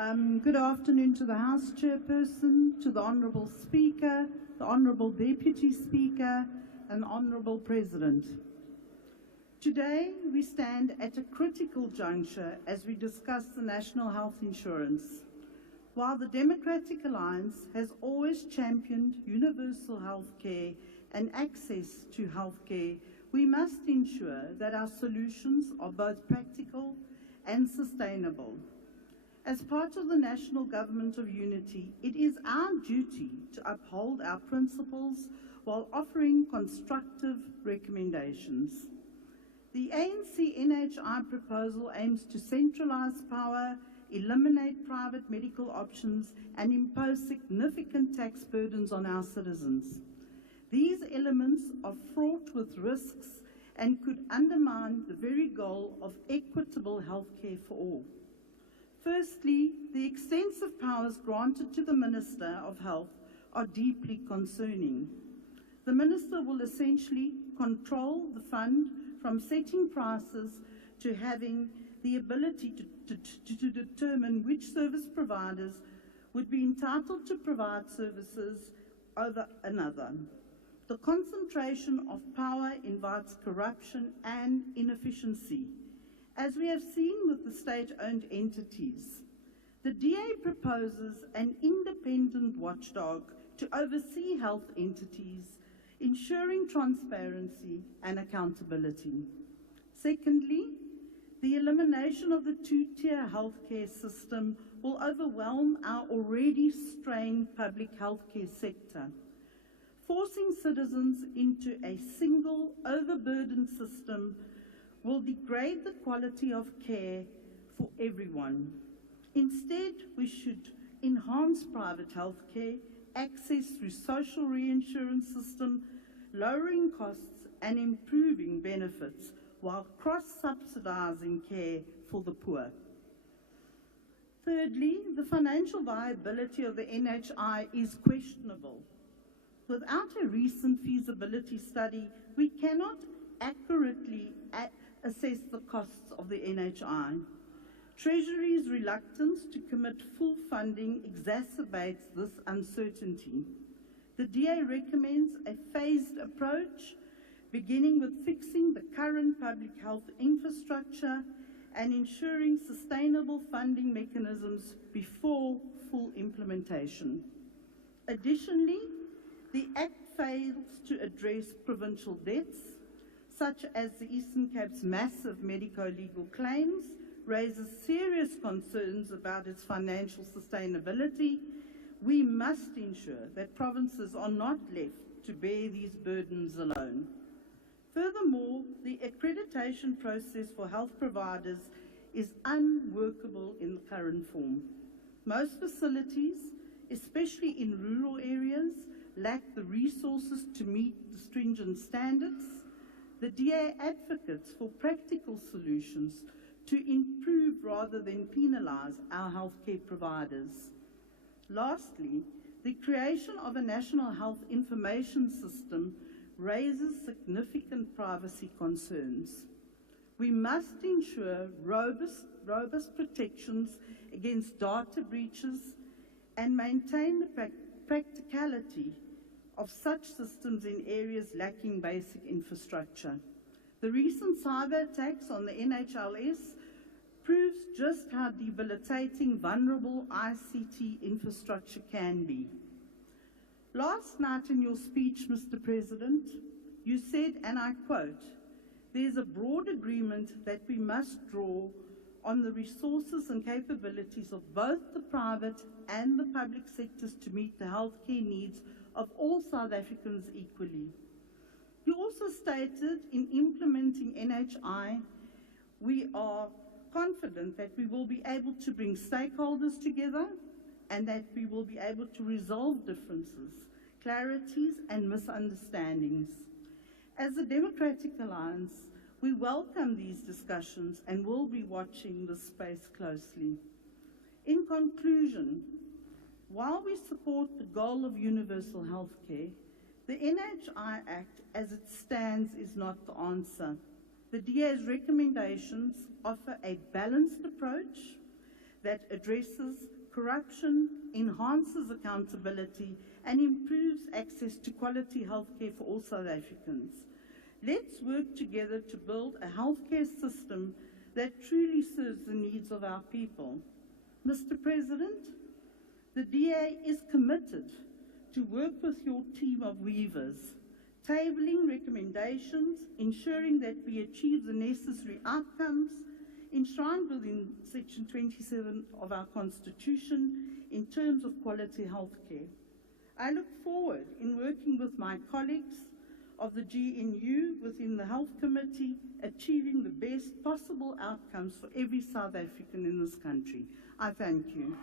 Good afternoon to the House Chairperson, to the Honourable Speaker, the Honourable Deputy Speaker, and the Honourable President. Today, we stand at a critical juncture as we discuss the National Health Insurance. While the Democratic Alliance has always championed universal health care and access to health care, we must ensure that our solutions are both practical and sustainable. As part of the National Government of Unity, it is our duty to uphold our principles while offering constructive recommendations. The ANC NHI proposal aims to centralise power, eliminate private medical options, and impose significant tax burdens on our citizens. These elements are fraught with risks and could undermine the very goal of equitable healthcare for all. Firstly, the extensive powers granted to the Minister of Health are deeply concerning. The Minister will essentially control the fund from setting prices to having the ability to determine which service providers would be entitled to provide services over another. The concentration of power invites corruption and inefficiency, as we have seen with the state-owned entities. The DA proposes an independent watchdog to oversee health entities, ensuring transparency and accountability. Secondly, the elimination of the two-tier healthcare system will overwhelm our already strained public healthcare sector, forcing citizens into a single, overburdened system will degrade the quality of care for everyone. Instead, we should enhance private health care, access through social reinsurance system, lowering costs and improving benefits while cross-subsidising care for the poor. Thirdly, the financial viability of the NHI is questionable. Without a recent feasibility study, we cannot accurately assess the costs of the NHI. Treasury's reluctance to commit full funding exacerbates this uncertainty. The DA recommends a phased approach, beginning with fixing the current public health infrastructure and ensuring sustainable funding mechanisms before full implementation. Additionally, the Act fails to address provincial debts, such as the Eastern Cape's massive medico-legal claims, raises serious concerns about its financial sustainability. We must ensure that provinces are not left to bear these burdens alone. Furthermore, the accreditation process for health providers is unworkable in the current form. Most facilities, especially in rural areas, lack the resources to meet the stringent standards. The DA advocates for practical solutions to improve rather than penalise our healthcare providers. Lastly, the creation of a national health information system raises significant privacy concerns. We must ensure robust protections against data breaches and maintain the practicality of such systems in areas lacking basic infrastructure. The recent cyber attacks on the NHLS proves just how debilitating vulnerable ICT infrastructure can be. Last night in your speech, Mr. President, you said, and I quote, "There's a broad agreement that we must draw on the resources and capabilities of both the private and the public sectors to meet the healthcare needs of all South Africans equally." You also stated in implementing NHI, we are confident that we will be able to bring stakeholders together and that we will be able to resolve differences, clarities and misunderstandings. As a Democratic Alliance, we welcome these discussions and will be watching this space closely. In conclusion, while we support the goal of universal health care, the NHI Act as it stands is not the answer. The DA's recommendations offer a balanced approach that addresses corruption, enhances accountability, and improves access to quality healthcare for all South Africans. Let's work together to build a healthcare system that truly serves the needs of our people. Mr. President, the DA is committed to work with your team of weavers, tabling recommendations, ensuring that we achieve the necessary outcomes enshrined within Section 27 of our Constitution in terms of quality healthcare. I look forward in working with my colleagues of the GNU within the Health Committee, achieving the best possible outcomes for every South African in this country. I thank you.